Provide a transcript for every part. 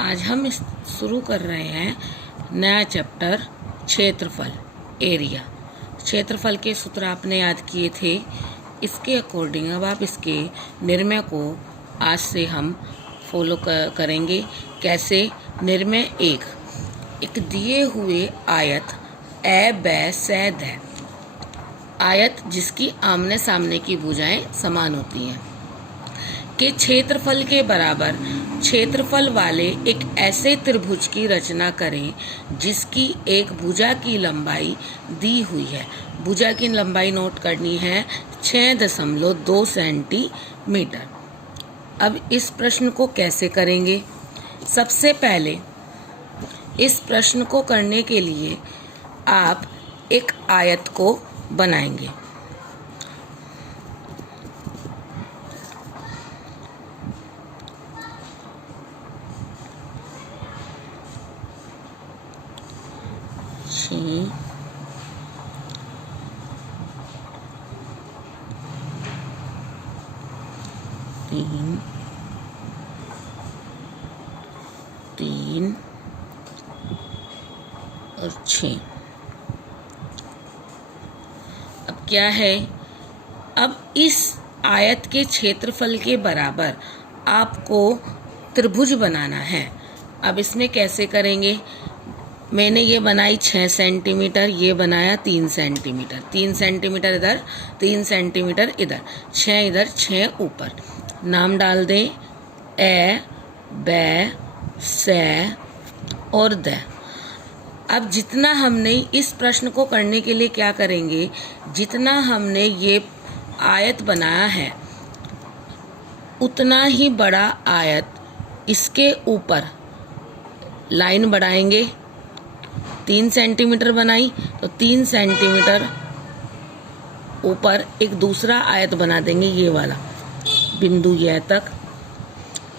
आज हम शुरू कर रहे हैं नया चैप्टर क्षेत्रफल एरिया। क्षेत्रफल के सूत्र आपने याद किए थे, इसके अकॉर्डिंग अब आप इसके निर्णय को आज से हम फॉलो करेंगे। कैसे? निर्णय एक दिए हुए आयत ए बै से दै, आयत जिसकी आमने सामने की भुजाएं समान होती हैं, के क्षेत्रफल के बराबर क्षेत्रफल वाले एक ऐसे त्रिभुज की रचना करें जिसकी एक भुजा की लंबाई दी हुई है। भुजा की लंबाई नोट करनी है 6.2 सेंटीमीटर। अब इस प्रश्न को कैसे करेंगे? सबसे पहले इस प्रश्न को करने के लिए आप एक आयत को बनाएंगे। तीन और 6। अब क्या है? अब इस आयत के क्षेत्रफल के बराबर आपको त्रिभुज बनाना है। अब इसमें कैसे करेंगे? मैंने ये बनाई 6 सेंटीमीटर, ये बनाया 3 सेंटीमीटर। 3 सेंटीमीटर इधर, 3 सेंटीमीटर इधर, 6 इधर, 6 ऊपर। नाम डाल दें ए बै से और द। अब जितना हमने इस प्रश्न को करने के लिए क्या करेंगे, जितना हमने ये आयत बनाया है उतना ही बड़ा आयत इसके ऊपर लाइन बढ़ाएंगे। 3 सेंटीमीटर बनाई तो 3 सेंटीमीटर ऊपर एक दूसरा आयत बना देंगे, ये वाला बिंदु यह तक,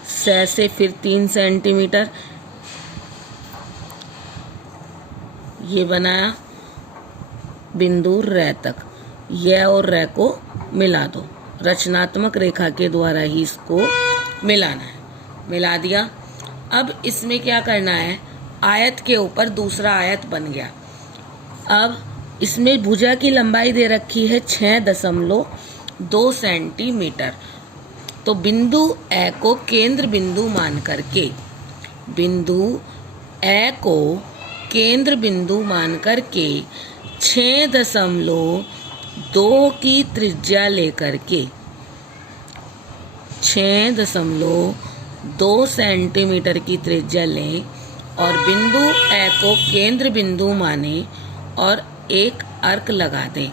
से फिर 3 सेंटीमीटर ये बनाया बिंदु रे तक। यह और रे को मिला दो, रचनात्मक रेखा के द्वारा ही इसको मिलाना है। मिला दिया। अब इसमें क्या करना है? आयत के ऊपर दूसरा आयत बन गया। अब इसमें भुजा की लंबाई दे रखी है 6.2 सेंटीमीटर। तो बिंदु ए को केंद्र बिंदु मान करके, बिंदु ए को केंद्र बिंदु मान करके 6.2 की त्रिज्या लेकर के 6.2 सेंटीमीटर की त्रिज्या लें और बिंदु ए को केंद्र बिंदु माने और एक अर्क लगा दें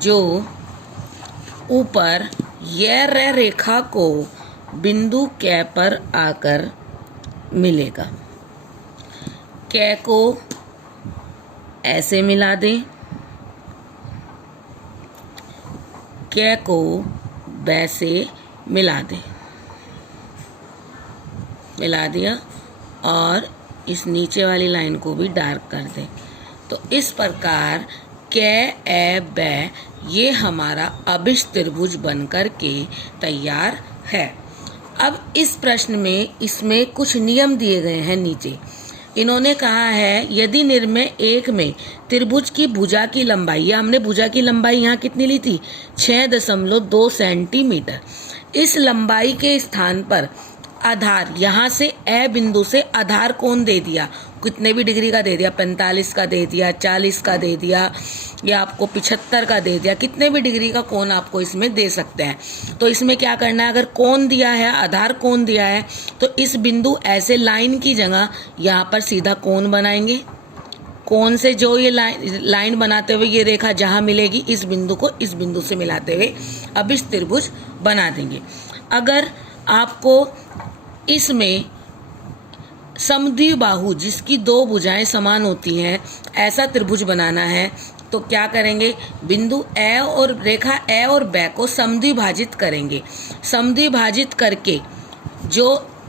जो ऊपर यह रेखा को बिंदु कै पर आकर मिलेगा। कै को ऐसे मिला दें, कै को बै से मिला दें। मिला दिया और इस नीचे वाली लाइन को भी डार्क कर दें। तो इस प्रकार कै ए बै ये हमारा अभिष्ट त्रिभुज बनकर के तैयार है। अब इस प्रश्न में इसमें कुछ नियम दिए गए हैं नीचे। इन्होंने कहा है यदि निर्णय 1 में त्रिभुज की भुजा की लंबाई, या हमने भुजा की लंबाई यहाँ कितनी ली थी? 6.2 सेंटीमीटर। इस लंबाई के स्थान पर आधार, यहाँ से ए बिंदु से आधार कोण दे दिया, कितने भी डिग्री का दे दिया, 45 का दे दिया, 40 का दे दिया, या आपको 75 का दे दिया, कितने भी डिग्री का कोण आपको इसमें दे सकते हैं। तो इसमें क्या करना है? अगर कोण दिया है, आधार कोण दिया है, तो इस बिंदु ऐसे लाइन की जगह यहाँ पर सीधा कोण बनाएंगे। कोण से जो ये लाइन बनाते हुए ये रेखा जहाँ मिलेगी, इस बिंदु को इस बिंदु से मिलाते हुए अभिष्ट त्रिभुज बना देंगे। अगर आपको इसमें समद्विबाहु जिसकी 2 भुजाएं समान होती हैं ऐसा त्रिभुज बनाना है तो क्या करेंगे? बिंदु ए और रेखा ए और बै को समद्विभाजित करेंगे। समद्विभाजित करके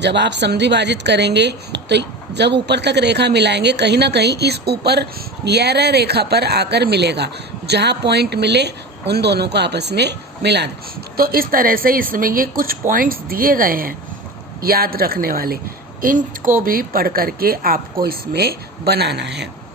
जब आप समद्विभाजित करेंगे तो जब ऊपर तक रेखा मिलाएंगे कहीं ना कहीं इस ऊपर यह रेखा पर आकर मिलेगा। जहां पॉइंट मिले उन दोनों को आपस में मिला दें। तो इस तरह से इसमें ये कुछ पॉइंट्स दिए गए हैं याद रखने वाले। इनको भी पढ़ करके आपको इसमें बनाना है।